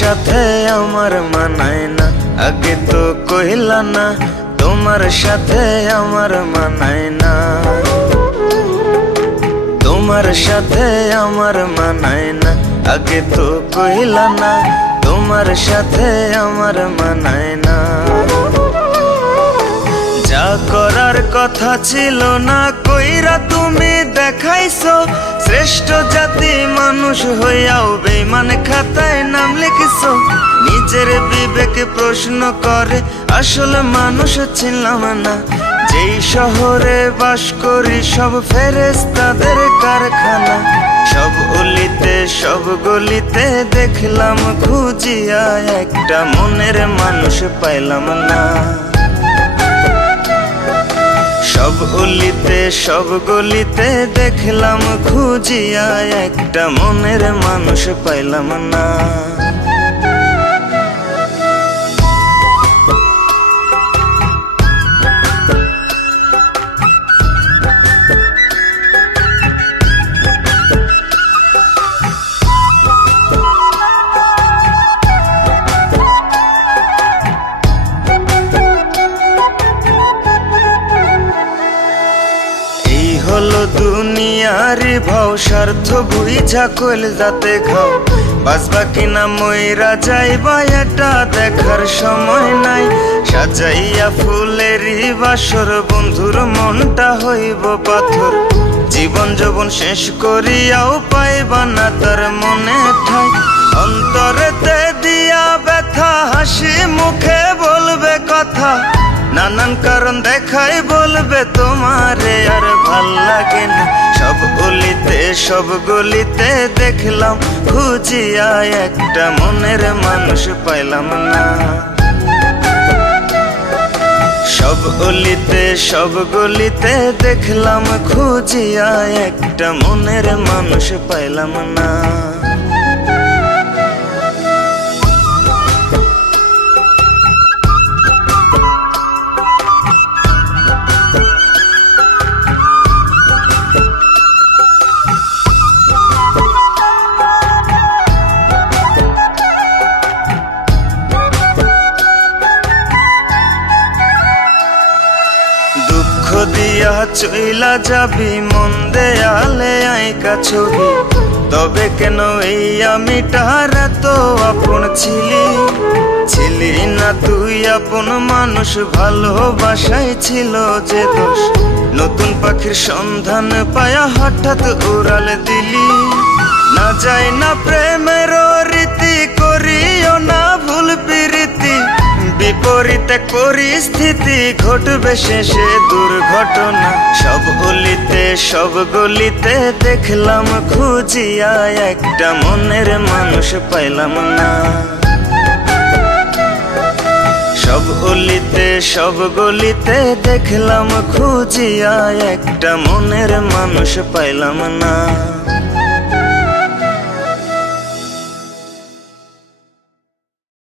সাথে আমার মানায় না, আগে তো কইলা না তোমার সাথে আমার মানায় না। তোমার সাথে আমার মানায় না, আগে তো কইলা না তোমার সাথে আমার মানায় না। যা করার কথা ছিল না কইরা তুমি দেখাইছো, শ্রেষ্ঠ জাতি মানুষ হইয়াও বেঈমান খাতায় নাম লিখছো। নিজের বিবেকে প্রশ্ন করে আসলে মানুষ ছিলাম না, যেই শহরে বাস করি সব ফেরেশতাদের কারখানা। সব অলিতে সব গলিতে দেখলাম খুঁজিয়া, একটা মনের মানুষ পাইলাম না। সব অলিতে সব গলিতে দেখলাম খুঁজিয়া, একটা মনের মানুষ পাইলাম না। হলো দুনিয়ার ভাও, স্বার্থ বুঝা কইল যাতে খাও, বাঁচবা কিনা মইরা যাইবা এটা দেখার সময় নাই। সাজাইয়া ফুলেরই বাসর বন্ধুর মনটা হইব পাথর, জীবন যৌবন শেষ করিয়াও পাইবা না তার মনে ঠাই। অন্তরেতে দিয়া ব্যথা, হাসি মুখে বলবে কথা, নানান কারণ দেখাই বলবে তোমারে আর ভাল লাগে না। সব অলিতে সব গলিতে দেখলাম খুঁজিয়া, একটা মনের মানুষ পাইলাম না। সব অলিতে সব গলিতে দেখলাম খুঁজিয়া, একটা মনের মানুষ পাইলাম না। দুঃখ দিয়া চইলা যাবি মন দেয়ালে আইকা ছবি, তবে কেন এই আমিটার এত আপন ছিলি? ছিলি না তুই আপন মানুষ, ভালোবাসাই ছিল যে দোষ। নতুন পাখির সন্ধান পায়া হঠাৎ উড়াল দিলি, না যায় না প্রেমের রীতি, করিও না ভুল প্রীতি। বিপরীতে পরিস্থিতি ঘটবে শেষে দুর্ঘটনা। সব অলিতে সব গলিতে দেখলাম খুঁজিয়া, একটা মনের মানুষ পাইলাম না। সব অলিতে সব গলিতে দেখলাম খুঁজিয়া, একটা মনের মানুষ পাইলাম না।